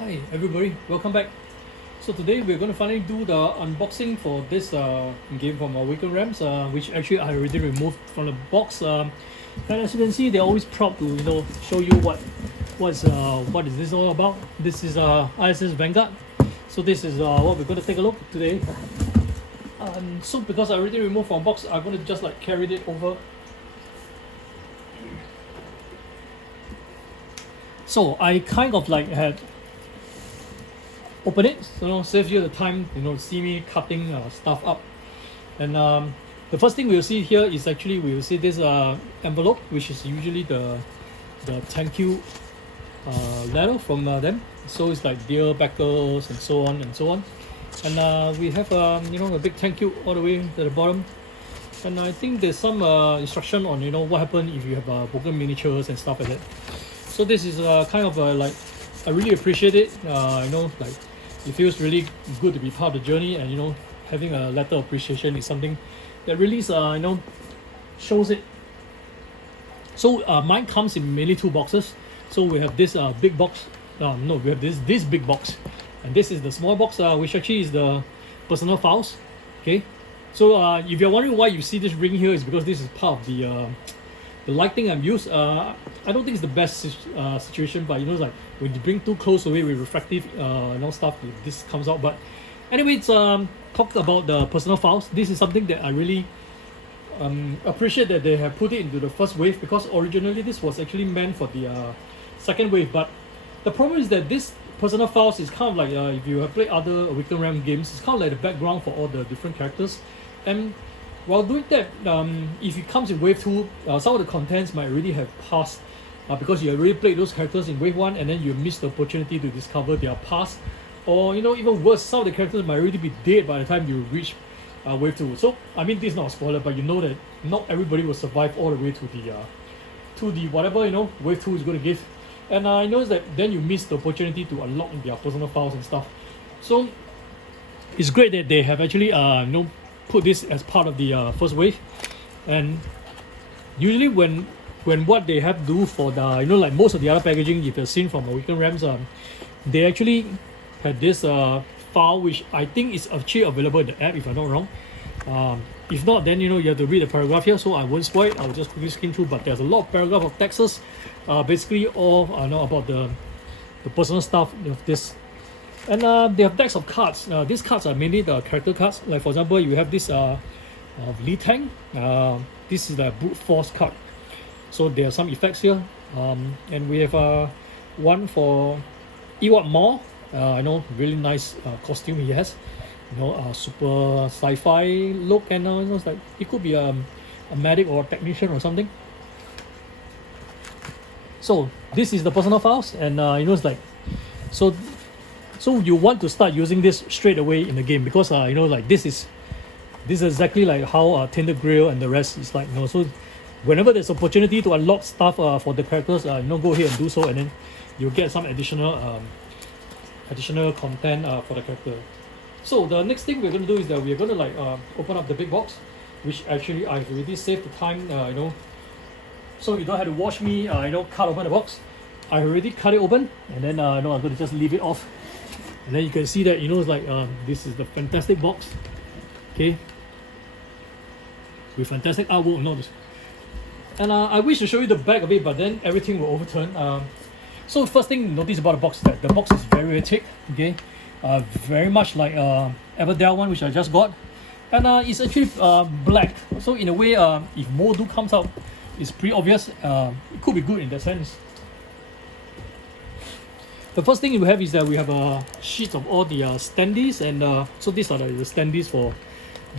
Hi everybody, welcome back. So today we're going to finally do the unboxing for this game from Awaken, which actually I already removed from the box. And as you can see, they're always proud to show you what is this all about. This is ISS Vanguard. So this is what we're going to take a look today. So because I already removed from box, I'm going to just like carry it over. So I kind of like had open it, so saves you the time, see me cutting stuff up. And the first thing we'll see here is actually we will see this envelope, which is usually the thank you letter from them. So it's like dear backers and so on and so on. And we have a big thank you all the way to the bottom. And I think there's some instruction on what happens if you have broken miniatures and stuff like that. So this is kind of like I really appreciate it. Like it feels really good to be part of the journey, and having a letter of appreciation is something that really shows it. So mine comes in mainly two boxes. So we have this big box. No, we have this big box, and this is the small box, which actually is the personal files. Okay, so if you're wondering why you see this ring here, is because this is part of the lighting I'm used. I don't think it's the best situation, but like when you bring too close away with refractive stuff, this comes out. But anyway, it's talked about the personal files. This is something that I really appreciate that they have put it into the first wave, because originally this was actually meant for the second wave. But the problem is that this personal files is kind of like if you have played other Awaken games, it's kind of like the background for all the different characters. And while doing that, if it comes in Wave 2, some of the contents might already have passed because you already played those characters in Wave 1, and then you missed the opportunity to discover their past. Or even worse, some of the characters might already be dead by the time you reach Wave 2. So, I mean, this is not a spoiler, but you know that not everybody will survive all the way to the whatever, Wave 2 is going to give. And I noticed that then you miss the opportunity to unlock their personal files and stuff. So, it's great that they have actually, put this as part of the first wave. And usually when what they have to do for the like most of the other packaging, if you've seen from Awaken Rams, they actually had this file, which I think is actually available in the app, if I'm not wrong. If not, then you have to read the paragraph here, so I won't spoil it. I'll just quickly skim through. But there's a lot of paragraph of texts, basically all about the personal stuff of this. And they have decks of cards. These cards are mainly the character cards. Like for example, you have this Li Tang. This is the brute force card. So there are some effects here. And we have one for Ewok Maw. I know, really nice costume he has. Super sci-fi look, and it's like it could be a medic or a technician or something. So this is the personal files, and it's like so you want to start using this straight away in the game, because like this is exactly like how Tainted Grail and the rest is like. So whenever there's opportunity to unlock stuff for the characters, go ahead and do so, and then you'll get some additional content for the character. So the next thing we're going to do is that we're going to like open up the big box, which actually I've already saved the time, so you don't have to watch me cut open the box. I already cut it open, and then I'm going to just leave it off. And then you can see that it's like this is the fantastic box, okay, with fantastic artwork. And I wish to show you the back of it, but then everything will overturn. So first thing notice about the box is that the box is very, very thick, okay, very much like Everdell one, which I just got. And it's actually black, so in a way, if Modu comes out, it's pretty obvious. It could be good in that sense. The first thing we have is that we have a sheet of all the standees, and so these are the standees for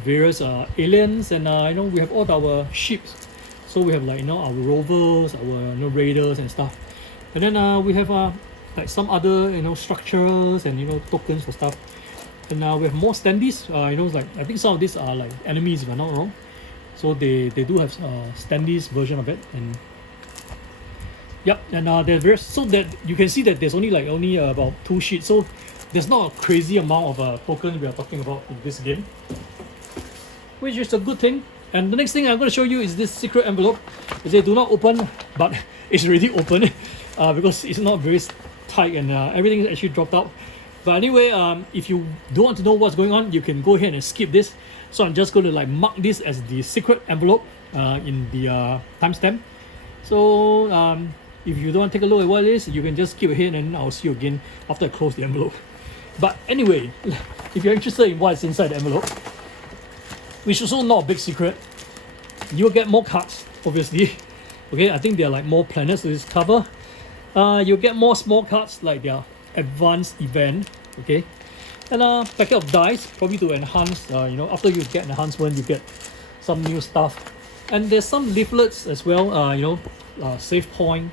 various aliens, and we have all our ships. So we have like our rovers, our raiders and stuff, and then we have like some other structures and tokens for stuff, and we have more standees. Like I think some of these are like enemies, if I'm not wrong. So they do have standees version of it, and yep, and they're very, so that you can see that there's only about 2 sheets, so there's not a crazy amount of tokens we are talking about in this game, which is a good thing. And the next thing I'm going to show you is this secret envelope. They do not open, but it's already open because it's not very tight and everything is actually dropped out. But anyway, if you don't want to know what's going on, you can go ahead and skip this. So I'm just going to like mark this as the secret envelope in the timestamp. So if you don't want to take a look at what it is, you can just skip ahead and I'll see you again after I close the envelope. But anyway, if you're interested in what's inside the envelope, which is also not a big secret, you'll get more cards, obviously. Okay, I think there are like more planets to this cover. You'll get more small cards like their advanced event, okay, and a packet of dice, probably to enhance, you know, after you get enhancement, you get some new stuff. And there's some leaflets as well, you know, save point.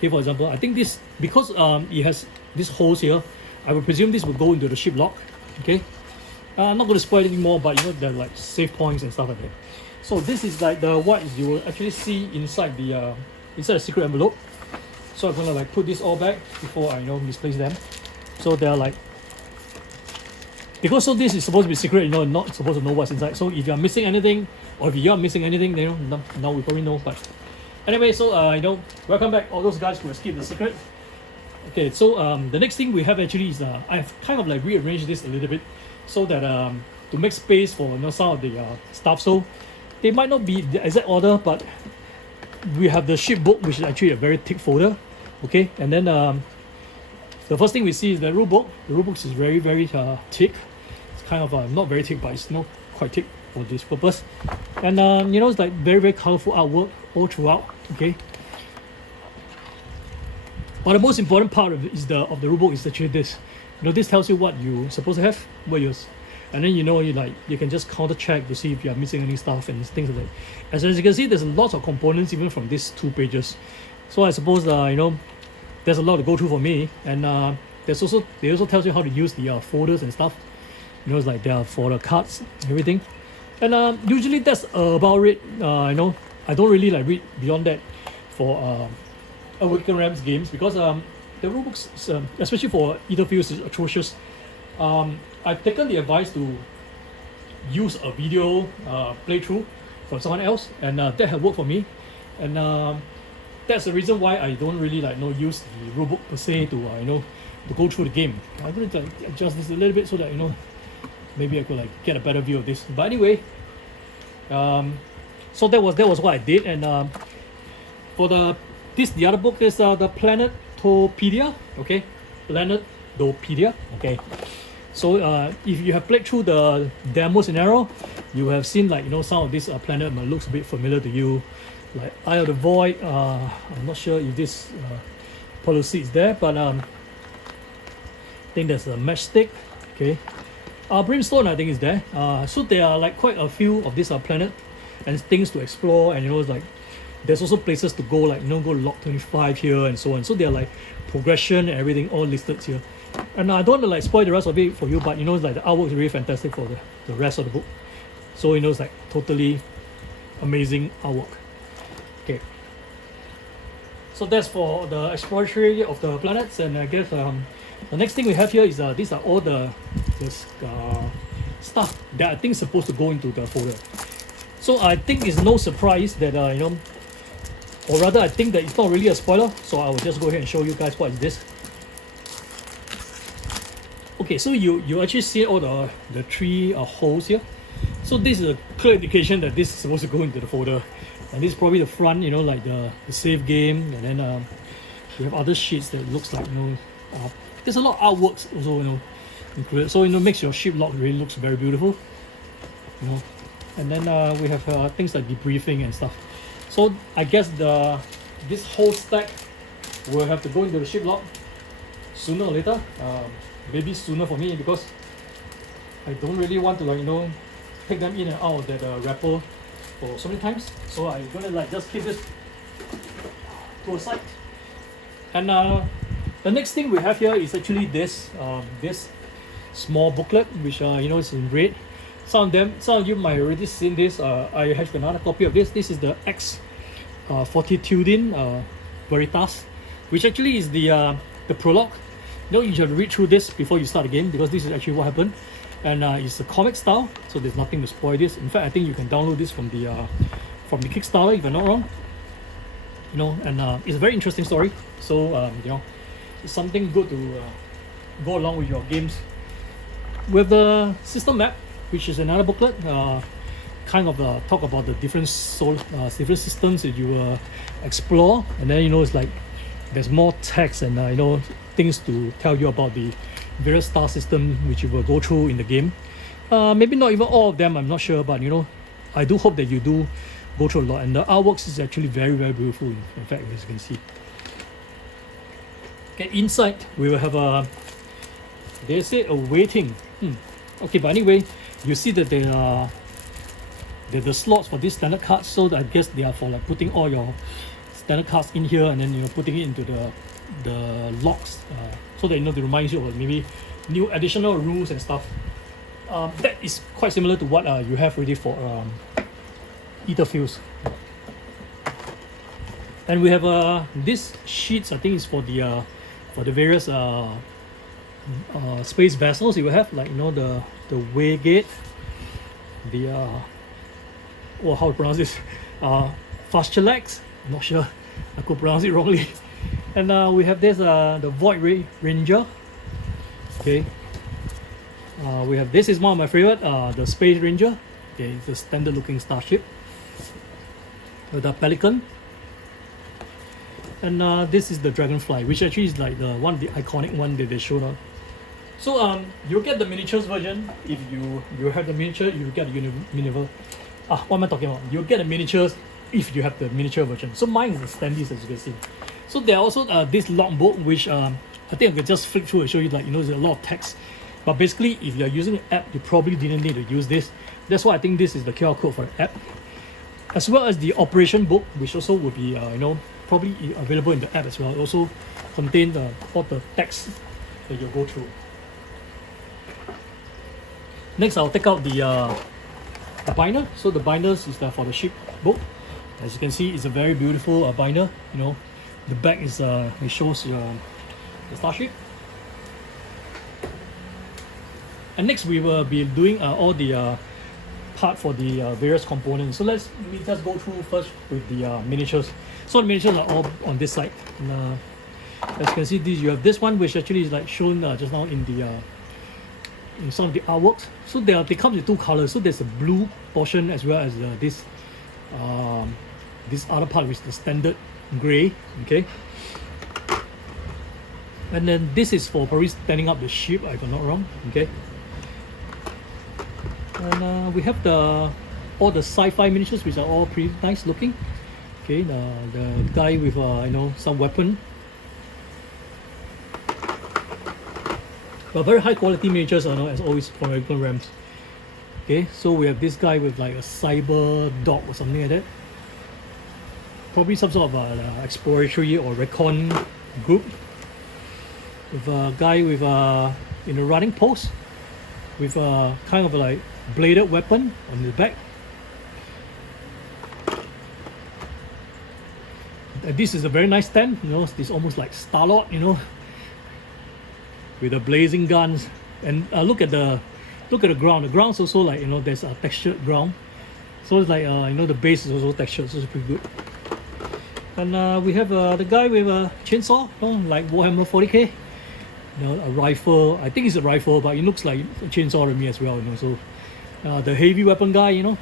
Here, for example, I think this, because it has these holes here, I would presume this will go into the ship lock, okay. I'm not going to spoil it anymore, but you know, there are like save points and stuff like that. So this is like the what you will actually see inside the secret envelope. So I'm gonna like put this all back before I, you know, misplace them. So they're like, because so this is supposed to be secret, you know, not supposed to know what's inside. So if you're missing anything, or if you're missing anything, you know, now we probably know. But anyway, so you know, welcome back all those guys who escaped the secret. Okay, so the next thing we have actually is I've kind of like rearranged this a little bit so that to make space for, you know, some of the stuff. So they might not be the exact order, but we have the ship book, which is actually a very thick folder. Okay, and then the first thing we see is the rulebook. The rulebook is very, very thick. It's kind of not very thick, but it's not quite thick for this purpose. And you know, it's like very, very colorful artwork all throughout. Okay. But the most important part of the rulebook is actually this. You know, this tells you what you're supposed to have, what yours, and then you know, you can just counter check to see if you're missing any stuff and things like that. As you can see, there's lots of components even from these 2 pages. So I suppose you know, there's a lot to go through for me. And they also tells you how to use the folders and stuff. You know, it's like they are for the cards, everything. And usually that's about it. You know, I don't really like read beyond that for Awaken Rams games, because the rulebooks, especially for either fields, is atrocious. I've taken the advice to use a video playthrough from someone else, and that had worked for me. And that's the reason why I don't really like use the rulebook per se to you know, to go through the game. I'm going to adjust this a little bit so that, you know, maybe I could like get a better view of this. But anyway, so that was what I did. And for the other book is the Planetopedia. Okay, Planetopedia. Okay. So if you have played through the demo scenario, you have seen, like, you know, some of this planet looks a bit familiar to you, like Eye of the Void. I'm not sure if this policy is there, but I think there's a matchstick. Okay, Brimstone I think is there. So there are like quite a few of these planet and things to explore, and you know, it's like there's also places to go, like, you know, go log 25 here and so on. So they're like progression and everything all listed here. And I don't want to like spoil the rest of it for you, but you know, it's like the artwork is really fantastic for the rest of the book. So you know, it's like totally amazing artwork. Okay, so that's for the exploratory of the planets. And I guess the next thing we have here is these are all the stuff that I think is supposed to go into the folder. So I think it's no surprise that you know, or rather I think that it's not really a spoiler, so I will just go ahead and show you guys what is this. Okay, so you actually see all the 3 holes here. So this is a clear indication that this is supposed to go into the folder. And this is probably the front, you know, like the save game. And then we have other sheets that looks like, you know, there's a lot of artworks also, you know, included. So, you know, makes your ship log really looks very beautiful, you know. And then we have things like debriefing and stuff. So I guess this whole stack will have to go into the ship log sooner or later. Maybe sooner for me, because I don't really want to, like, you know, take them in and out of that wrapper for so many times. So I'm gonna like just keep this to a side. And the next thing we have here is actually this small booklet, which you know, is in red. Some of you might already seen this. I have another copy of this. This is the Fortitudine Veritas, which actually is the prologue. You know, you should read through this before you start the game, because this is actually what happened. And it's a comic style, so there's nothing to spoil this. In fact, I think you can download this from the Kickstarter, if I'm not wrong. You know, and it's a very interesting story. So you know, it's something good to go along with your games. With the system map, which is another booklet, kind of talk about the different different systems that you explore, and then it's like there's more text and things to tell you about the various star system which you will go through in the game. Maybe not even all of them, I'm not sure, but I do hope that you do go through a lot, and the artworks is actually very, very beautiful, in fact, as you can see. Okay, inside we will have they say awaiting. Okay, but anyway, you see that there are the slots for these standard cards, so I guess they are for like putting all your standard cards in here, and then putting it into the locks, so that they remind you of maybe new additional rules and stuff. That is quite similar to what you have already for ether fields. And we have these sheets. I think it's for the various space vessels you will have, like the Waygate, the how to pronounce this, Fastchelax, I'm not sure, I could pronounce it wrongly. And we have this the Void Ranger. Okay, we have, this is one of my favorite, the Space Ranger. Okay, it's a standard looking starship with the Pelican. And this is the Dragonfly, which actually is like the one of the iconic one that they showed on. So you'll get the miniatures version. If you have the miniature, you get the miniature. What am I talking about? You'll get the miniatures if you have the miniature version. So mine is the Standees, as you can see. So there are also this logbook, which I think I can just flip through and show you, like there's a lot of text. But basically, if you're using an app, you probably didn't need to use this. That's why I think this is the QR code for the app, as well as the operation book, which also will be probably available in the app as well. It also contains all the text that you'll go through. Next, I'll take out the binder. So the binders is for the ship book. As you can see, it's a very beautiful binder. The back is it shows the starship. And next, we will be doing all the part for the various components. So let me just go through first with the miniatures. So the miniatures are all on this side. And, as you can see, you have this one, which actually is like shown just now in the in some of the artworks. So they come in two colors. So there's a blue portion as well as this other part, which is the standard gray. Okay. And then this is for probably standing up the ship, if I'm not wrong. Okay. And we have all the sci-fi miniatures, which are all pretty nice looking. Okay, the guy with some weapon. But very high quality miniatures, as always, from American Rams. Okay, so we have this guy with like a cyber dog or something like that. Probably some sort of exploratory or recon group. With a guy with in a running pose, with a kind of like bladed weapon on the back. And this is a very nice stand. It's almost like Star-Lord, with the blazing guns. And look at the ground. The ground's also like there's a textured ground, so it's like the base is also textured, so it's pretty good. And we have the guy with a chainsaw, like Warhammer 40k. A rifle. I think it's a rifle, but it looks like a chainsaw to me as well. So the heavy weapon guy, Yep.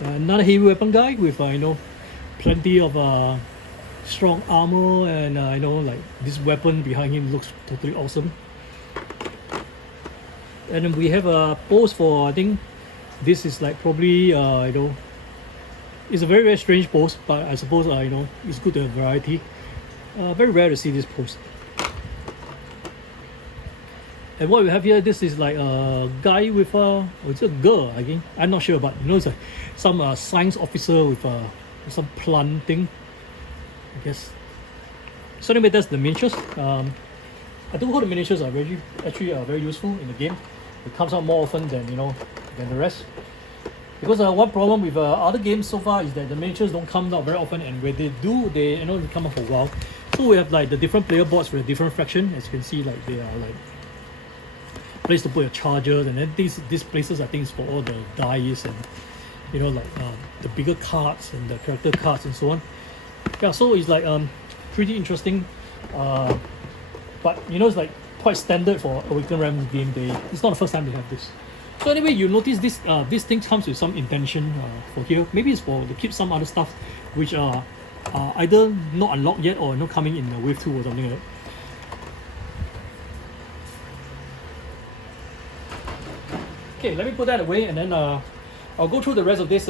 Another heavy weapon guy with plenty of strong armor, and like this weapon behind him looks totally awesome. And then we have a pose for, I think this is like probably it's a very, very strange pose, but I suppose it's good to have variety. Very rare to see this pose. And what we have here, this is like a guy with or it's a girl, I think. I'm not sure, but it's like some science officer with some plant thing, I guess. So anyway, that's the miniatures. I do hope the miniatures are actually very useful in the game. It comes out more often than than the rest. Because one problem with other games so far is that the miniatures don't come out very often, and when they do, they come out for a while. So we have like the different player boards for the different faction. As you can see, like they are like place to put your chargers, and then these places I think is for all the dice and like the bigger cards and the character cards and so on. Yeah, so it's like pretty interesting But you know, it's like quite standard for Awaken Realms game. It's not the first time they have this. So anyway, you notice this thing comes with some intention for here. Maybe it's for to keep some other stuff which are either not unlocked yet or not coming in the wave 2 or something like that. Okay, let me put that away, and then I'll go through the rest of this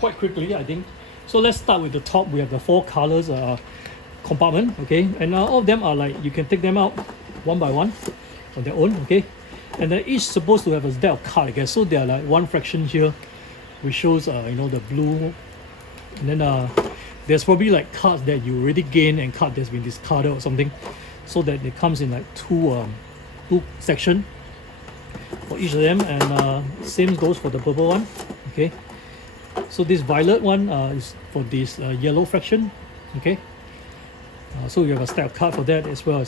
quite quickly, I think. So let's start with the top. We have the 4 colors compartment, okay, and all of them are like, you can take them out one by one on their own, okay, and they're each supposed to have a deck of card, I guess. So they're like one fraction here, which shows you know, the blue, and then there's probably like cards that you already gained and card that's been discarded or something, so that it comes in like two section for each of them, and same goes for the purple one, okay. So this violet one is for this yellow fraction, okay. So you have a stack of cards for that as well.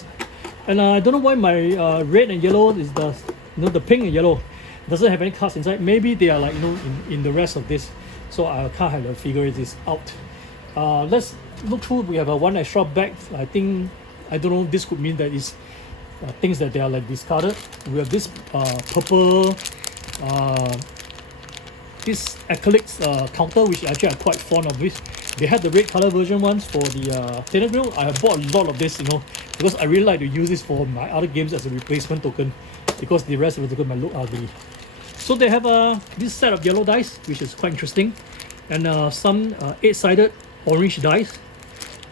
And I don't know why my red and yellow is the, you know, the pink and yellow doesn't have any cards inside. Maybe they are like, you know, in the rest of this, so I can't have to figure this out. Let's look through. We have one extra bag. I think, I don't know, this could mean that it's things that they are like discarded. We have this purple this acrylics counter, which actually I'm quite fond of this. They had the red color version ones for the thinner grill. I have bought a lot of this, you know, because I really like to use this for my other games as a replacement token, because the rest of the token might look ugly. So they have this set of yellow dice, which is quite interesting, and some 8-sided orange dice,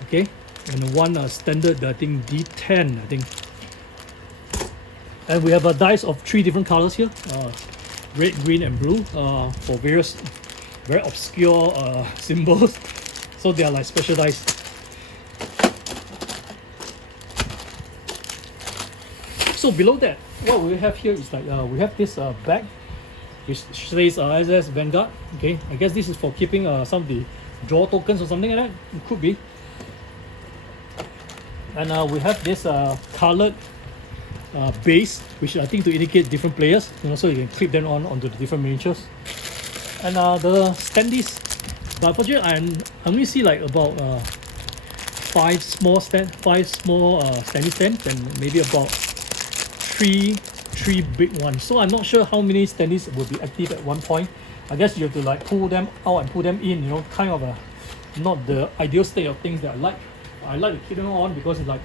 okay, and one standard, I think D10, I think. And we have a dice of 3 different colors here, red, green, and blue, for various very obscure symbols. So they are like special dice. So below that, what we have here is like we have this bag which says ISS Vanguard. Okay, I guess this is for keeping some of the draw tokens or something like that. It could be. And we have this colored base, which I think to indicate different players, you know, so you can clip them onto the different miniatures. And the standees, but unfortunately I only see like about 5 small standee stands, and maybe about three big ones. So I'm not sure how many standees will be active at one point. I guess you have to like pull them out and pull them in, you know, kind of not the ideal state of things that I like. I like to keep them on because it's like,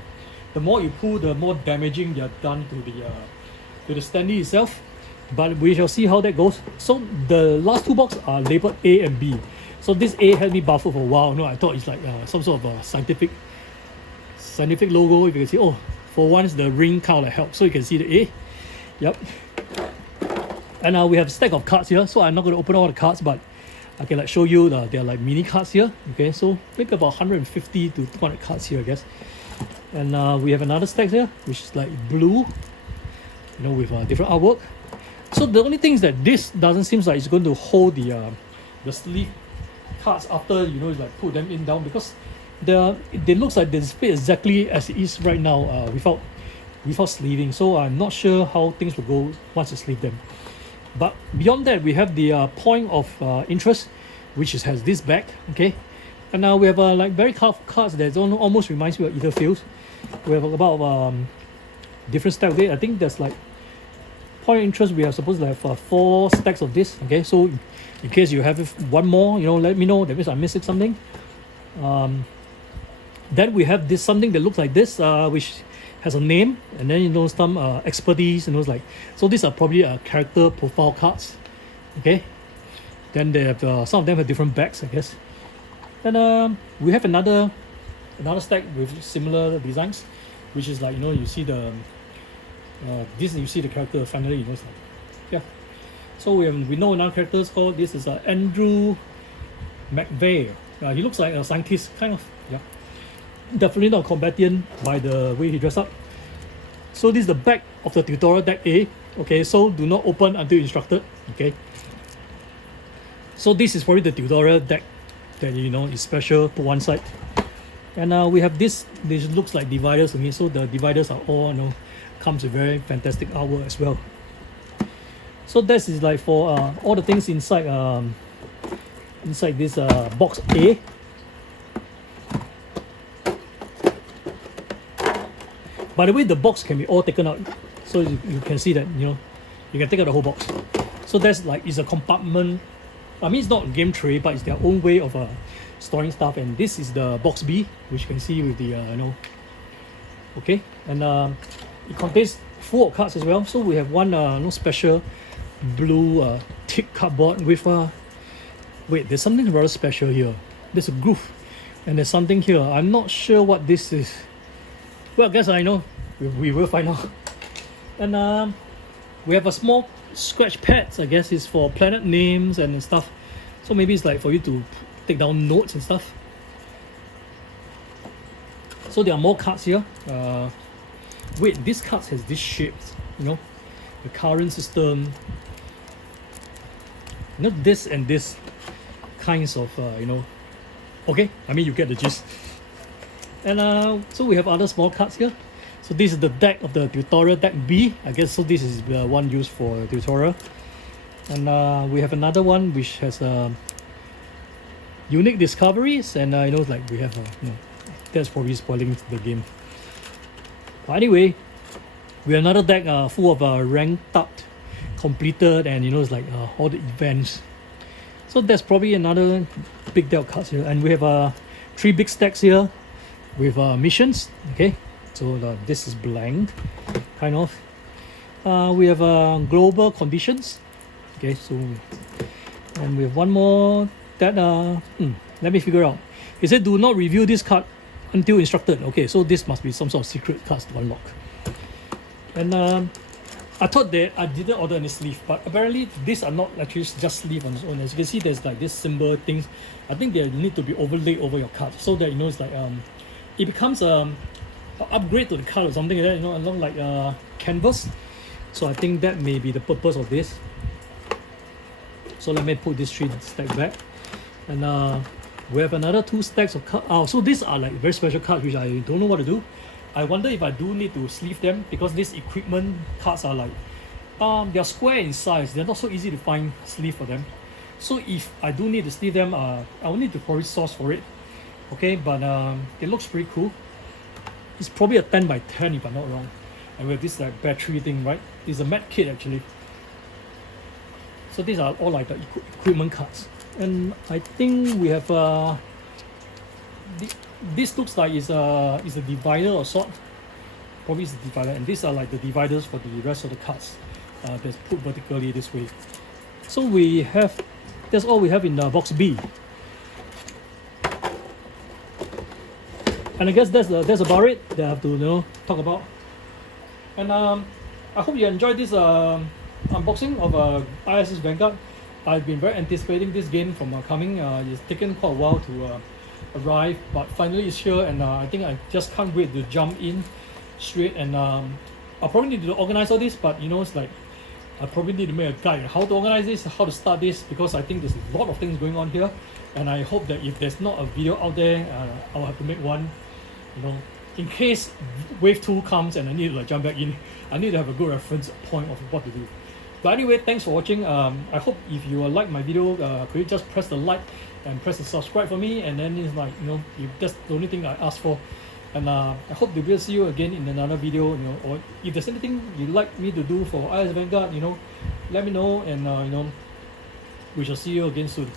the more you pull, the more damaging you're done to the standee itself. But we shall see how that goes. So the last 2 boxes are labeled A and B. So this A had me baffled for a while. No, I thought it's like some sort of a scientific logo. If you can see, oh, for once the ring kind of like helps, so you can see the A. Yep. And we have a stack of cards here. So I'm not going to open all the cards, but I can like show you they're like mini cards here. Okay, so maybe about 150 to 200 cards here, I guess. And we have another stack here, which is like blue, you know, with different artwork. So the only thing is that this doesn't seem like it's going to hold the sleeve cards after, you know, like put them in down, because they looks like they fit exactly as it is right now without sleeving. So I'm not sure how things will go once you sleeve them. But beyond that, we have the point of interest, which has this back, okay. And now we have like very colorful cards that almost reminds me of Ether Fields. We have about different stacks there. I think there's like point of interest. We are supposed to have 4 stacks of this. Okay, so in case you have one more, you know, let me know. That means I'm missing something. Then we have this something that looks like this, which has a name, and then, you know, some expertise, you know, like, so these are probably character profile cards. Okay, then they have some of them have different backs, I guess. And we have another stack with similar designs, which is like, you know, you see the this, you see the character finally, you know, like, yeah. So we know another character is called, this is Andrew McVeigh. He looks like a scientist, kind of, yeah. Definitely not a combatant by the way he dressed up. So this is the back of the tutorial deck A. Okay, so do not open until instructed. Okay. So this is probably the tutorial deck that, you know, is special to one side. And we have this looks like dividers to me. So the dividers are all, you know, comes with very fantastic artwork as well. So this is like for all the things inside inside this box A. By the way, the box can be all taken out, so you can see that, you know, you can take out the whole box. So that's like, it's a compartment. I mean, it's not a game tray, but it's their own way of storing stuff. And this is the box B, which you can see with the you know, okay, and it contains full of cards as well. So we have one no special blue thick cardboard with wait, there's something rather special here. There's a groove, and there's something here. I'm not sure what this is. Well, I guess I know. We will find out. And we have a small scratch pads. I guess it's for planet names and stuff. So maybe it's like for you to take down notes and stuff. So there are more cards here. Wait, this card has this shape, you know, the current system. You know, this and this kinds of, you know, okay, I mean, you get the gist. And so we have other small cards here. So this is the deck of the tutorial, deck B, I guess. So this is the one used for tutorial. And we have another one which has unique discoveries, and you know, like we have, you know, that's probably spoiling the game. But anyway, we have another deck full of ranked up, completed, and you know, it's like all the events. So that's probably another big deck of cards here. And we have 3 big stacks here with missions. Okay, so this is blank, kind of. We have global conditions. Okay, so and we have one more that let me figure out. It said do not review this card until instructed. Okay, so this must be some sort of secret cards to unlock. And I thought that I didn't order any sleeve, but apparently these are not actually just sleeve on its own. As you can see, there's like this symbol things. I think they need to be overlaid over your card so that, you know, it's like it becomes an upgrade to the card or something like that, you know, along like canvas. So I think that may be the purpose of this. So let me put this 3 stack back, and we have another 2 stacks of cards. Oh, so these are like very special cards which I don't know what to do. I wonder if I do need to sleeve them, because these equipment cards are like they're square in size. They're not so easy to find sleeve for them. So if I do need to sleeve them, I will need to probably source for it. Okay, but it looks pretty cool. It's probably a 10 by 10 if I'm not wrong. And we have this like battery thing, right? It's a med kit actually. So these are all like the equipment cards. And I think we have this looks like is a divider or sort. Probably is a divider, and these are like the dividers for the rest of the cards that's put vertically this way. So we have, that's all we have in the box B. And I guess that's about it that I have to, you know, talk about. And I hope you enjoyed this unboxing of ISS Vanguard. I've been very anticipating this game from coming. It's taken quite a while to arrive, but finally it's here, and I think I just can't wait to jump in straight. And I'll probably need to organize all this, but you know, it's like I probably need to make a guide on how to organize this, how to start this, because I think there's a lot of things going on here, and I hope that if there's not a video out there, I'll have to make one, you know, in case wave 2 comes and I need to like jump back in. I need to have a good reference point of what to do. But anyway, thanks for watching. I hope if you like my video, could you just press the like and press the subscribe for me, and then it's like, you know, if that's the only thing I asked for. And I hope to be able to see you again in another video, you know, or if there's anything you'd like me to do for ISS Vanguard, you know, let me know, and you know, we shall see you again soon.